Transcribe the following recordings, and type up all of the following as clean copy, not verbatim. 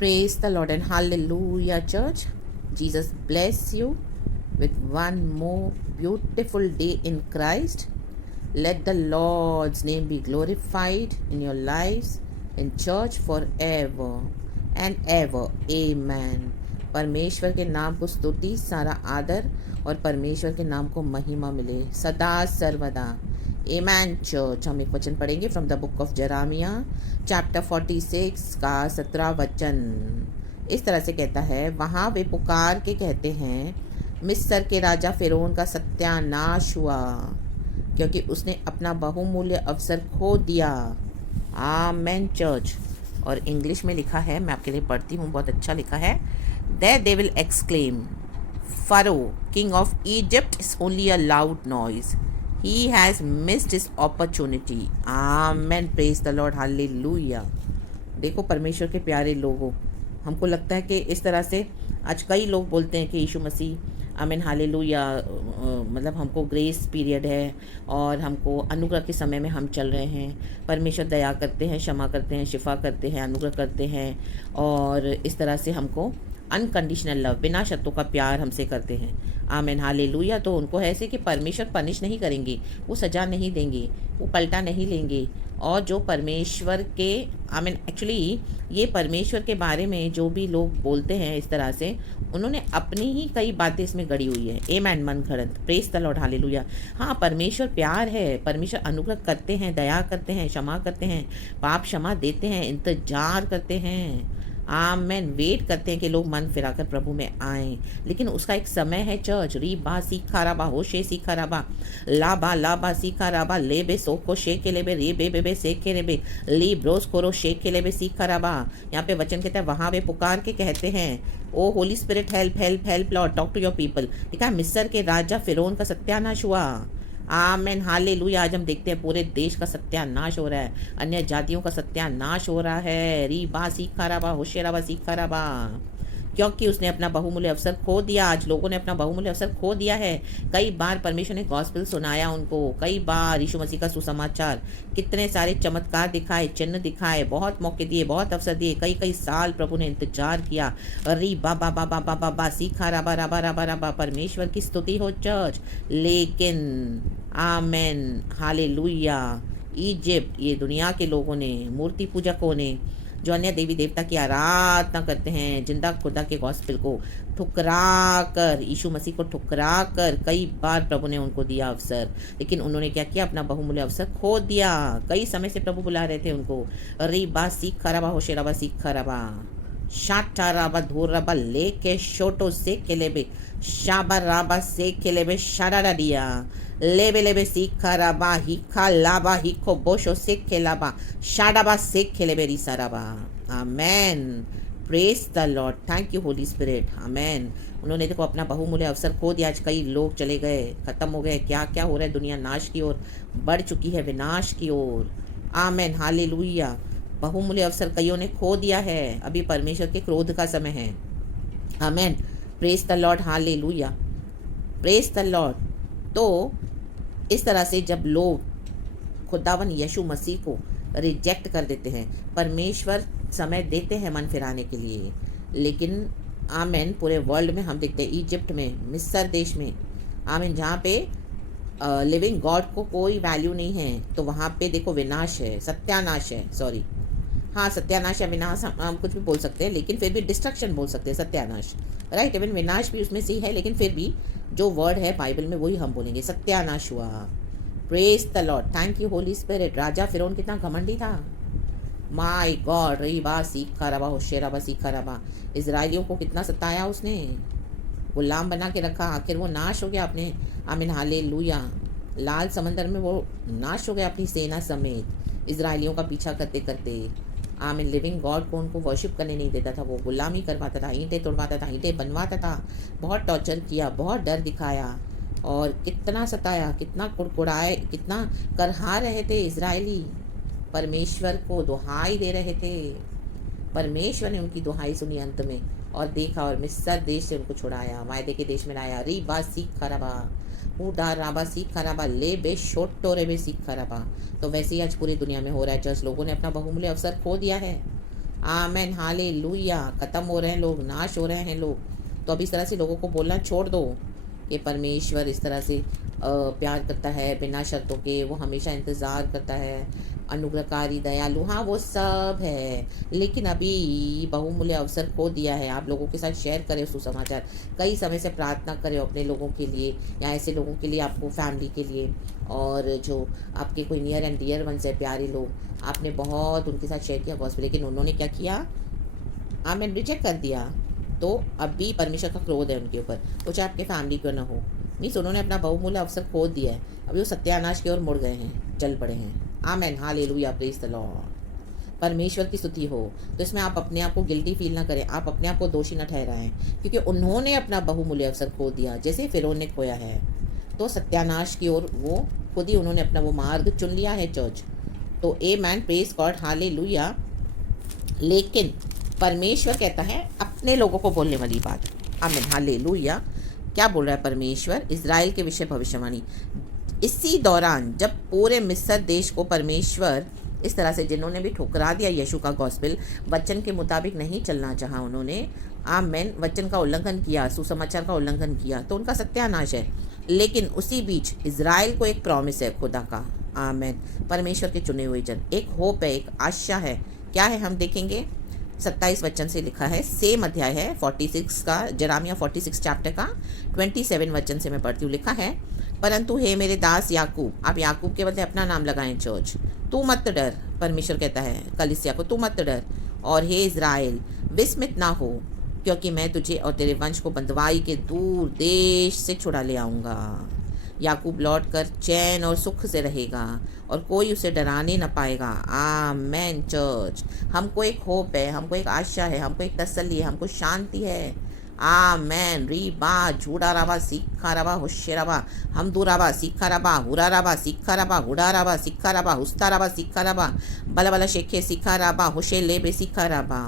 Praise the Lord and hallelujah, church. Jesus bless you with one more beautiful day in Christ. Let the Lord's name be glorified in your lives, in church forever and ever. Amen. परमेश्वर के नाम को स्तुति, सारा आदर और परमेश्वर के नाम को महिमा मिले सदा सर्वदा। Amen church. हम एक वचन पढ़ेंगे from the book of Jeremiah chapter 46 का 17 वचन। इस तरह से कहता है, वहाँ वे पुकार के कहते हैं, मिस्र के राजा फिरौन का सत्यानाश हुआ, क्योंकि उसने अपना बहुमूल्य अवसर खो दिया। आमेन चर्च। और इंग्लिश में लिखा है, मैं आपके लिए पढ़ती हूँ, बहुत अच्छा लिखा है। There they will exclaim, Pharaoh, king of Egypt, is only a loud noise. He has missed his opportunity. Amen. Praise the Lord. Hallelujah. देखो परमेश्वर के प्यारे लोगों, हमको लगता है कि इस तरह से आज कई लोग बोलते हैं कि यीशु मसीह आमीन हालेलुया, मतलब हमको ग्रेस पीरियड है और हमको अनुग्रह के समय में हम चल रहे हैं। परमेश्वर दया करते हैं, क्षमा करते हैं, शिफा करते हैं, अनुग्रह करते हैं और इस तरह से हमको अनकंडीशनल लव, बिना शर्तों का प्यार हमसे करते हैं। आमीन हालेलुया। तो उनको ऐसे कि परमेश्वर पनिश नहीं करेंगे, वो सज़ा नहीं देंगे, वो पलटा नहीं लेंगे। और जो परमेश्वर के आमीन एक्चुअली ये परमेश्वर के बारे में जो भी लोग बोलते हैं इस तरह से, उन्होंने अपनी ही कई बातें इसमें गड़ी हुई है। आमीन मन घड़त। Praise the lord hallelujah. हाँ, परमेश्वर प्यार है, परमेश्वर अनुग्रह करते हैं, दया करते हैं, क्षमा करते हैं, पाप क्षमा देते हैं, इंतजार करते हैं। आमेन। वेट करते हैं कि लोग मन फिराकर प्रभु में आएँ, लेकिन उसका एक समय है चर्च। री बा सीखा राबा होशे सीखा राबा लाबा सीखा राबा ले बे सोको शेके ले बे रे बे बे बे सेके रे बे ली ब्रोस कोरो शेके ले बे सीखा राबा। यहाँ पे वचन कहता है, वहाँ वे पुकार के कहते हैं, O holy spirit help help help lord, talk to your people. ठीक है, मिस्र के राजा फिरौन का सत्यानाश हुआ। Amen hallelujah. आज हम देखते हैं पूरे देश का सत्यानाश हो रहा है, अन्य जातियों का सत्यानाश हो रहा है। री बा सीखा राबा होशेराबा सीखा राबा, क्योंकि उसने अपना बहुमूल्य अवसर खो दिया। आज लोगों ने अपना बहुमूल्य अवसर खो दिया है। कई बार परमेश्वर ने गॉस्पेल सुनाया उनको, कई बार यीशु मसीह का सुसमाचार, कितने सारे चमत्कार दिखाए, चिन्ह दिखाए, बहुत मौके दिए, बहुत अवसर दिए, कई कई साल प्रभु ने इंतजार किया। अरे बाबा बाबा बाबा बा सीखा राबा राबा राबा राबा। परमेश्वर की स्तुति हो चर्च। लेकिन आमेन हालेलुया, इजिप्ट, ये दुनिया के लोगों ने, मूर्ति पूजकों ने, जो अन्य देवी देवता की आराधना करते हैं, जिंदा खुदा के गॉस्पेल को ठुकरा कर, यीशु मसीह को ठुकरा कर, कई बार प्रभु ने उनको दिया अवसर, लेकिन उन्होंने क्या किया, अपना बहुमूल्य अवसर खो दिया। कई समय से प्रभु बुला रहे थे उनको। अरे बा सीख खराबा होशेराबा सीख खराबा शाटा राबा धूर राबा लेके शोटो से केलेबे शाबा राबा से केलेबे शाडा दिया लेबे लेबे सीखा राबा हिखा लाबा हिखो बोशो से केलाबा शाडाबा से केलेबे रिसाराबा। Amen. Praise the lord. Thank you holy spirit. Amen. उन्होंने देखो अपना बहुमूल्य अवसर खो दिया। आज कई लोग चले गए, खत्म हो गए। क्या क्या हो रहा है, दुनिया नाश की ओर बढ़ चुकी है, विनाश की ओर। Amen hallelujah. बहुमूल्य अवसर कईयों ने खो दिया है। अभी परमेश्वर के क्रोध का समय है। Amen. Praise the lord hallelujah. Praise the lord. तो इस तरह से जब लोग खुदावन यीशु मसीह को रिजेक्ट कर देते हैं, परमेश्वर समय देते हैं मन फिराने के लिए, लेकिन आमेन पूरे वर्ल्ड में हम देखते हैं, इजिप्ट में, मिस्र देश में, आमेन, जहाँ पे लिविंग गॉड को कोई वैल्यू नहीं है, तो वहाँ पे देखो विनाश है, सत्यानाश है। सॉरी, हाँ सत्यानाश या विनाश हम कुछ भी बोल सकते हैं, लेकिन फिर भी डिस्ट्रक्शन बोल सकते हैं, सत्यानाश, राइट। इवन विनाश भी उसमें से ही है, लेकिन फिर भी जो वर्ड है बाइबल में वही हम बोलेंगे, सत्यानाश हुआ। Praise the lord. Thank you holy spirit. राजा फिरौन कितना घमंडी था, माय गॉड। रही बात सीखा रबा होशेराबा सीखा रबा। इजराइलियों को कितना सताया उसने, गुलाम बना के रखा, आखिर वो नाश हो गया अपने। आमीन हालेलुया। लाल समंदर में वो नाश हो गया अपनी सेना समेत, इजराइलियों का पीछा करते करते। आमीन। लिविंग गॉड को उनको वर्शिप करने नहीं देता था, वो गुलामी करवाता था, ईंटें तोड़वाता था, ईंटें बनवाता था, बहुत टॉर्चर किया, बहुत डर दिखाया और कितना सताया, कितना कुड़कुड़ाए, कितना करहा रहे थे इजरायली। परमेश्वर को दुहाई दे रहे थे। परमेश्वर ने उनकी दुहाई सुनी अंत में और देखा और मिस्र देश से उनको छुड़ाया, वायदे के देश में लाया। री बा सीख खराबा उडा राबा सीख खराबा ले बे शोटो रे बे सीख खराबा। तो वैसे ही आज पूरी दुनिया में हो रहा है चर्च। लोगों ने अपना बहुमूल्य अवसर खो दिया है। आमेन, हालेलुया। ख़त्म हो रहे हैं लोग, नाश हो रहे हैं लोग। तो अब इस तरह से लोगों को बोलना छोड़ दो कि परमेश्वर इस तरह से प्यार करता है बिना शर्तों के, वो हमेशा इंतज़ार करता है, अनुग्रहकारी, दयालु, हाँ वो सब है। लेकिन अभी बहुमूल्य अवसर खो दिया है। आप लोगों के साथ शेयर करें सुसमाचार, कई समय से प्रार्थना करें अपने लोगों के लिए, या ऐसे लोगों के लिए, आपको फैमिली के लिए, और जो आपके कोई नियर एंड डियर वंस है, प्यारे लोग, आपने बहुत उनके साथ शेयर किया गॉस्पेल, लेकिन उन्होंने क्या किया, आमेन, रिजेक्ट कर दिया। तो अब भी परमेश्वर का क्रोध है उनके ऊपर, वो चाहे आपके फैमिली क्यों ना हो। मीन्स उन्होंने अपना बहुमूल्य अवसर खो दिया है, अभी वो सत्यानाश की ओर मुड़ गए हैं, चल पड़े हैं। आमेन, हालेलुया, प्रेज द लॉर्ड। परमेश्वर की स्तुति हो। तो इसमें आप अपने आप को गिल्टी फील ना करें, आप अपने आप को दोषी न ठहराएं, क्योंकि उन्होंने अपना बहुमूल्य अवसर खो दिया जैसे फिरौन ने खोया है। तो सत्यानाश की ओर वो खुद ही उन्होंने अपना वो मार्ग चुन लिया है चर्च। तो a man, praise God, hallelujah. लेकिन परमेश्वर कहता है अपने लोगों को बोलने वाली बात, आमीन, हालेलुया। क्या बोल रहा है परमेश्वर? इज़राइल के विषय भविष्यवाणी। इसी दौरान जब पूरे मिस्र देश को परमेश्वर इस तरह से, जिन्होंने भी ठुकरा दिया यीशु का गॉस्पेल, वचन के मुताबिक नहीं चलना चाहा उन्होंने, आमेन, वचन का उल्लंघन किया, सुसमाचार का उल्लंघन किया, तो उनका सत्यानाश है। लेकिन उसी बीच इज़राइल को एक प्रॉमिस है खुदा का, आमेन, परमेश्वर के चुने हुए जन, एक होप है, एक आशा है। क्या है हम देखेंगे, 27 वचन से लिखा है, सेम अध्याय है 46 का, जरामिया 46 चैप्टर का 27 वचन से मैं पढ़ती हूँ। लिखा है, परंतु हे मेरे दास याकूब, आप याकूब के बदले अपना नाम लगाएं चर्च, तू मत डर, परमेश्वर कहता है कलीसिया को, तू मत डर, और हे इज़राइल विस्मित ना हो, क्योंकि मैं तुझे और तेरे वंश को बंधुआई के दूर देश से छुड़ा ले आऊँगा। याकूब लौट कर चैन और सुख से रहेगा और कोई उसे डराने न पाएगा। आमेन चर्च। हमको एक होप है, हमको एक आशा है, हमको एक तसल्ली है, हमको शांति है। आमेन। रीबा झूडा रबा सीखा रबा हुशे रबा हम दूराबा सीखा रबा हुरा रबा सीखा रबा हुडा रबा सीखा रबा हुस्ता रबा सीखा रबा बला बला शेखे सीखा रबा हुशे लेबे सीखा रबा।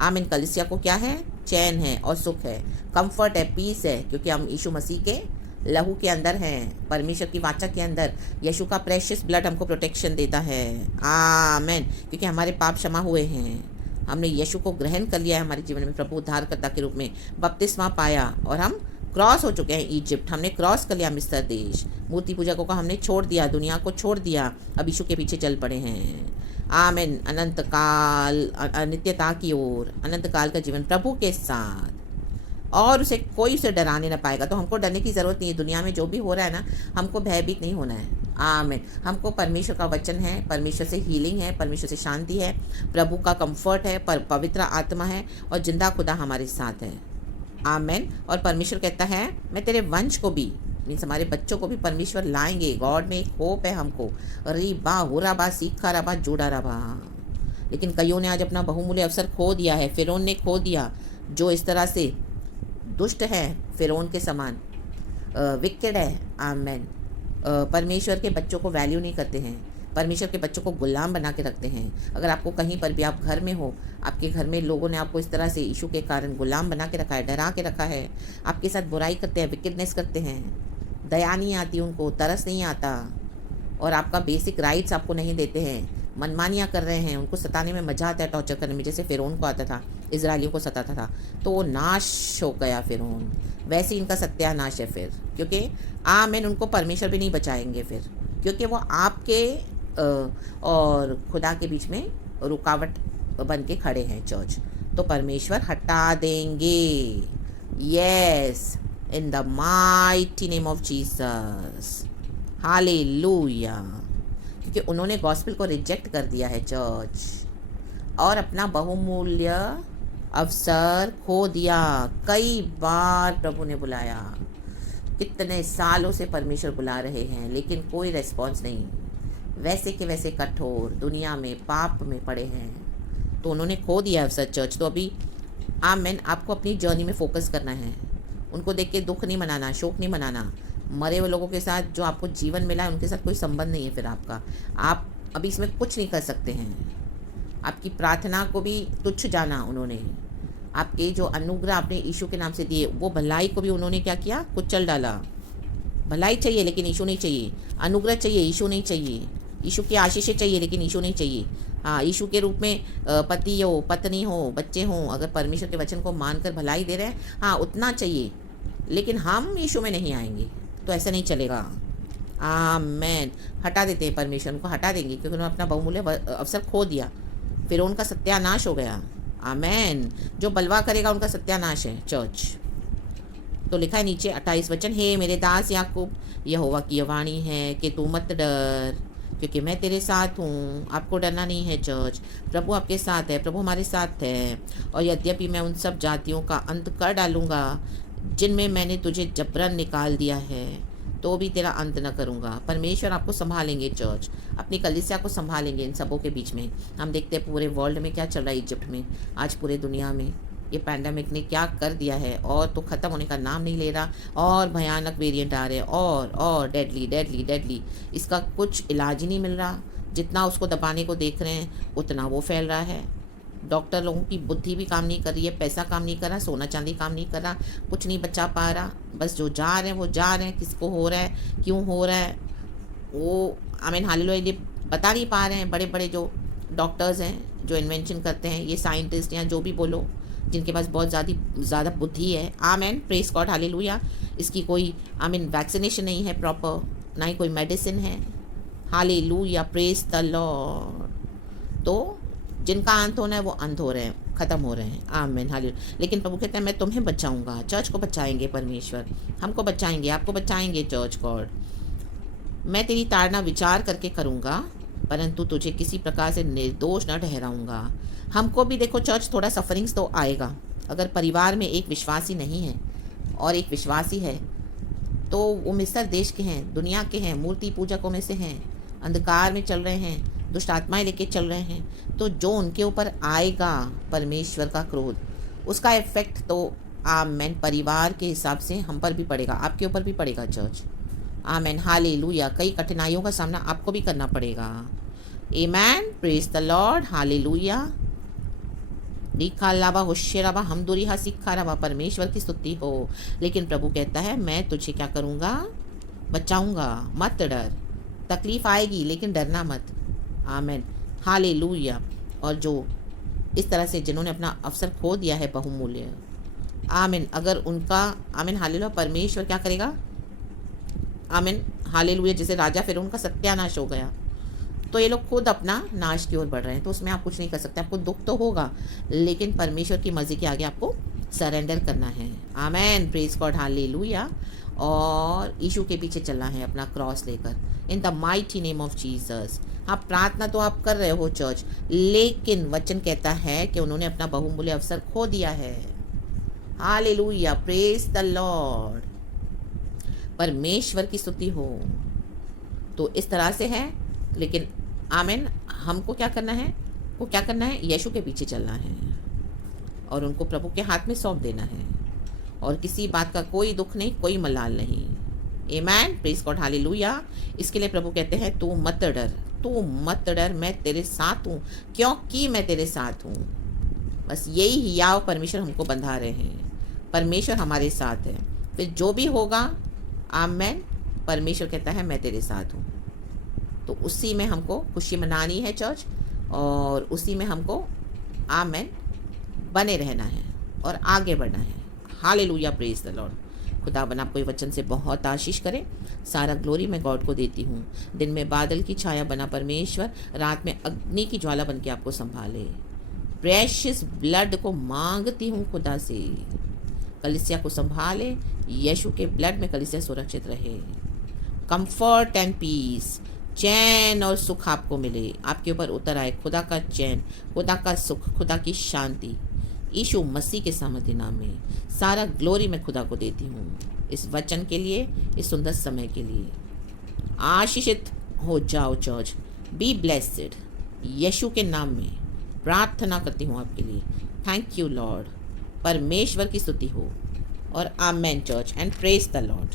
आमीन। कलिसिया को क्या है? चैन है और सुख है, कंफर्ट है, पीस है, क्योंकि हम यीशु मसीह के लहू के अंदर हैं, परमेश्वर की वाचा के अंदर। यीशु का प्रेशियस ब्लड हमको प्रोटेक्शन देता है। आमेन। क्योंकि हमारे पाप क्षमा हुए हैं, हमने यीशु को ग्रहण कर लिया है हमारे जीवन में प्रभु उद्धारकर्ता के रूप में, बपतिस्मा पाया, और हम क्रॉस हो चुके हैं इजिप्ट, हमने क्रॉस कर लिया मिस्र देश, मूर्ति पूजकों को हमने छोड़ दिया, दुनिया को छोड़ दिया, अब यीशु के पीछे चल पड़े हैं। आमेन। अनंत काल, नित्यता की ओर, अनंत काल का जीवन प्रभु के साथ, और उसे कोई उसे डराने ना पाएगा। तो हमको डरने की ज़रूरत नहीं है, दुनिया में जो भी हो रहा है ना, हमको भयभीत नहीं होना है। आमीन। हमको परमेश्वर का वचन है, परमेश्वर से हीलिंग है, परमेश्वर से शांति है, प्रभु का कंफर्ट है, पवित्र आत्मा है, और जिंदा खुदा हमारे साथ है। आमीन। और परमेश्वर कहता है मैं तेरे वंश को भी, मीन्स हमारे बच्चों को भी परमेश्वर लाएंगे। गॉड में एक होप है हमको। री बा हुरा बा सीखा रबा जोड़ा रबा। लेकिन कईयों ने आज अपना बहुमूल्य अवसर खो दिया है। फिरौन ने खो दिया, जो इस तरह से दुष्ट है, फिरौन के समान विकेड है। आमेन। परमेश्वर के बच्चों को वैल्यू नहीं करते हैं, परमेश्वर के बच्चों को गुलाम बना के रखते हैं। अगर आपको कहीं पर भी, आप घर में हो, आपके घर में लोगों ने आपको इस तरह से इशू के कारण गुलाम बना के रखा है, डरा के रखा है, आपके साथ बुराई करते हैं, विकेडनेस करते हैं, दया नहीं आती उनको, तरस नहीं आता, और आपका बेसिक राइट्स आपको नहीं देते हैं, मनमानियाँ कर रहे हैं, उनको सताने में मजा आता है, टॉर्चर करने में, जैसे फिरौन को आता था, इजरायलियों को सताता था, तो वो नाश हो गया फिरौन। वैसे इनका सत्यानाश है फिर, क्योंकि आमीन, उनको परमेश्वर भी नहीं बचाएंगे फिर, क्योंकि वो आपके और खुदा के बीच में रुकावट बन के खड़े हैं चर्च। तो परमेश्वर हटा देंगे, yes, in the mighty name of Jesus, hallelujah. क्योंकि उन्होंने गॉस्पेल को रिजेक्ट कर दिया है चर्च, और अपना बहुमूल्य अवसर खो दिया। कई बार प्रभु ने बुलाया, कितने सालों से परमेश्वर बुला रहे हैं, लेकिन कोई रेस्पॉन्स नहीं, वैसे के वैसे कठोर दुनिया में पाप में पड़े हैं, तो उन्होंने खो दिया अवसर चर्च। तो अभी आमीन, आपको अपनी जर्नी में फोकस करना है, उनको देख के दुख नहीं मनाना, शोक नहीं मनाना। मरे हुए लोगों के साथ जो आपको जीवन मिला है, उनके साथ कोई संबंध नहीं है फिर आपका, आप अभी इसमें कुछ नहीं कर सकते हैं। आपकी प्रार्थना को भी तुच्छ जाना उन्होंने, आपके जो अनुग्रह आपने यीशु के नाम से दिए, वो भलाई को भी उन्होंने क्या किया? कुचल डाला। भलाई चाहिए लेकिन यीशु नहीं चाहिए, अनुग्रह चाहिए, यीशु नहीं चाहिए, यीशु की आशीषें चाहिए लेकिन यीशु नहीं चाहिए, हाँ, यीशु के रूप में पति हो, पत्नी हो, बच्चे हों, अगर परमेश्वर के वचन को मानकर भलाई दे रहे हैं, हाँ, उतना चाहिए। लेकिन हम यीशु में नहीं आएंगे, तो ऐसा नहीं चलेगा। आमेन। हटा देते हैं, परमेश्वर उनको हटा देंगे, क्योंकि उन्होंने अपना बहुमूल्य अवसर खो दिया, फिर उनका सत्यानाश हो गया। आमेन। जो बलवा करेगा उनका सत्यानाश है चर्च। तो लिखा है नीचे 28 वचन, हे मेरे दास याकूब, यहोवा की यह वाणी है कि तू मत डर, क्योंकि मैं तेरे साथ हूँ। आपको डरना नहीं है चर्च, प्रभु आपके साथ है, प्रभु हमारे साथ है। और यद्यपि मैं उन सब जातियों का अंत कर डालूंगा जिनमें मैंने तुझे जबरन निकाल दिया है, तो भी तेरा अंत न करूँगा। परमेश्वर आपको संभालेंगे चर्च, अपनी कलीसिया को संभालेंगे इन सबों के बीच में। हम देखते हैं पूरे वर्ल्ड में क्या चल रहा है, इजिप्ट में, आज पूरे दुनिया में ये पैंडमिक ने क्या कर दिया है, और तो ख़त्म होने का नाम नहीं ले रहा, और भयानक वेरिएंट आ रहे हैं, और डेडली डेडली डेडली। इसका कुछ इलाज ही नहीं मिल रहा। जितना उसको दबाने को देख रहे हैं उतना वो फैल रहा है। डॉक्टर लोगों की बुद्धि भी काम नहीं कर रही है, पैसा काम नहीं कर रहा, सोना चांदी काम नहीं कर रहा, कुछ नहीं बचा पा रहा। बस जो जा रहे हैं वो जा रहे हैं, किसको हो रहा है, क्यों हो रहा है, वो आमीन हालेलुया बता नहीं पा रहे हैं। बड़े बड़े जो डॉक्टर्स हैं, जो इन्वेंशन करते हैं, ये साइंटिस्ट या जो भी बोलो, जिनके पास बहुत ज़्यादा बुद्धि है, आमीन प्रेस गॉड हालेलुया, इसकी कोई आमीन वैक्सीनेशन नहीं है प्रॉपर, ना ही कोई मेडिसिन है। Hallelujah press the lord. तो जिनका अंत होना है वो अंत हो रहे हैं, ख़त्म हो रहे हैं। आमीन हालेलुया। लेकिन प्रभु कहते हैं मैं तुम्हें बचाऊंगा। चर्च को बचाएंगे परमेश्वर, हमको बचाएंगे, आपको बचाएंगे चर्च गॉड। मैं तेरी ताड़ना विचार करके करूँगा, परंतु तुझे किसी प्रकार से निर्दोष न ठहराऊँगा। हमको भी देखो चर्च, थोड़ा सफरिंग्स तो आएगा। अगर परिवार में एक विश्वासी नहीं है और एक विश्वासी है, तो वो मिस्र देश के हैं, दुनिया के हैं, मूर्ति पूजकों में से हैं, अंधकार में चल रहे हैं, दुष्ट आत्माएं लेके चल रहे हैं, तो जो उनके ऊपर आएगा परमेश्वर का क्रोध, उसका इफेक्ट तो आमेन परिवार के हिसाब से हम पर भी पड़ेगा, आपके ऊपर भी पड़ेगा चर्च। Amen hallelujah. कई कठिनाइयों का सामना आपको भी करना पड़ेगा। Amen praise the lord hallelujah. रीखा लावा होशियरावा हमदुरीहा सिक्खा रवा, परमेश्वर की स्तुति हो। लेकिन प्रभु कहता है मैं तुझे क्या करूँगा, बचाऊँगा, मत डर। तकलीफ आएगी लेकिन डरना मत। Amen hallelujah. और जो इस तरह से जिन्होंने अपना अवसर खो दिया है बहुमूल्य, आमीन, अगर उनका आमीन हालेलुया परमेश्वर क्या करेगा, आमीन हालेलुया। जैसे राजा फिर उनका सत्यानाश हो गया, तो ये लोग खुद अपना नाश की ओर बढ़ रहे हैं, तो उसमें आप कुछ नहीं कर सकते। आपको दुख तो होगा, लेकिन परमेश्वर की मर्जी के आगे आपको सरेंडर करना है। Amen praise God hallelujah. और यीशु के पीछे चलना है अपना क्रॉस लेकर, in the mighty name of Jesus. हाँ, प्रार्थना तो आप कर रहे हो चर्च, लेकिन वचन कहता है कि उन्होंने अपना बहुमूल्य अवसर खो दिया है। Hallelujah praise the Lord. परमेश्वर की स्तुति हो। तो इस तरह से है, लेकिन आमीन हमको क्या करना है, वो क्या करना है, यीशु के पीछे चलना है और उनको प्रभु के हाथ में सौंप देना है, और किसी बात का कोई दुख नहीं, कोई मलाल नहीं। आमेन प्रेज गॉड हालेलुया। इसके लिए प्रभु कहते हैं तू मत डर, तू मत डर, मैं तेरे साथ हूँ, क्योंकि मैं तेरे साथ हूँ। बस यही हियाव परमेश्वर हमको बंधा रहे हैं, परमेश्वर हमारे साथ है। फिर जो भी होगा आमेन, परमेश्वर कहता है मैं तेरे साथ हूँ। तो उसी में हमको खुशी मनानी है चर्च, और उसी में हमको आमेन बने रहना है और आगे बढ़ना है। Hallelujah praise the Lord. खुदावन आपको ये वचन से बहुत आशीष करे। सारा ग्लोरी मैं गॉड को देती हूँ। दिन में बादल की छाया बना परमेश्वर, रात में अग्नि की ज्वाला बन के आपको संभाले। प्रेशियस ब्लड को मांगती हूँ खुदा से, कलीसिया को संभाले, यीशु के ब्लड में कलीसिया सुरक्षित रहे। कंफर्ट एंड पीस, चैन और सुख आपको मिले, आपके ऊपर उतर आए खुदा का चैन, खुदा का सुख, खुदा की शांति, यीशु मसीह के सामर्थ्य नाम में। सारा ग्लोरी मैं खुदा को देती हूँ इस वचन के लिए, इस सुंदर समय के लिए। आशीषित हो जाओ चर्च, बी ब्लेस्ड। यीशु के नाम में प्रार्थना करती हूँ आपके लिए। Thank you lord. परमेश्वर की स्तुति हो और amen church, and praise the Lord.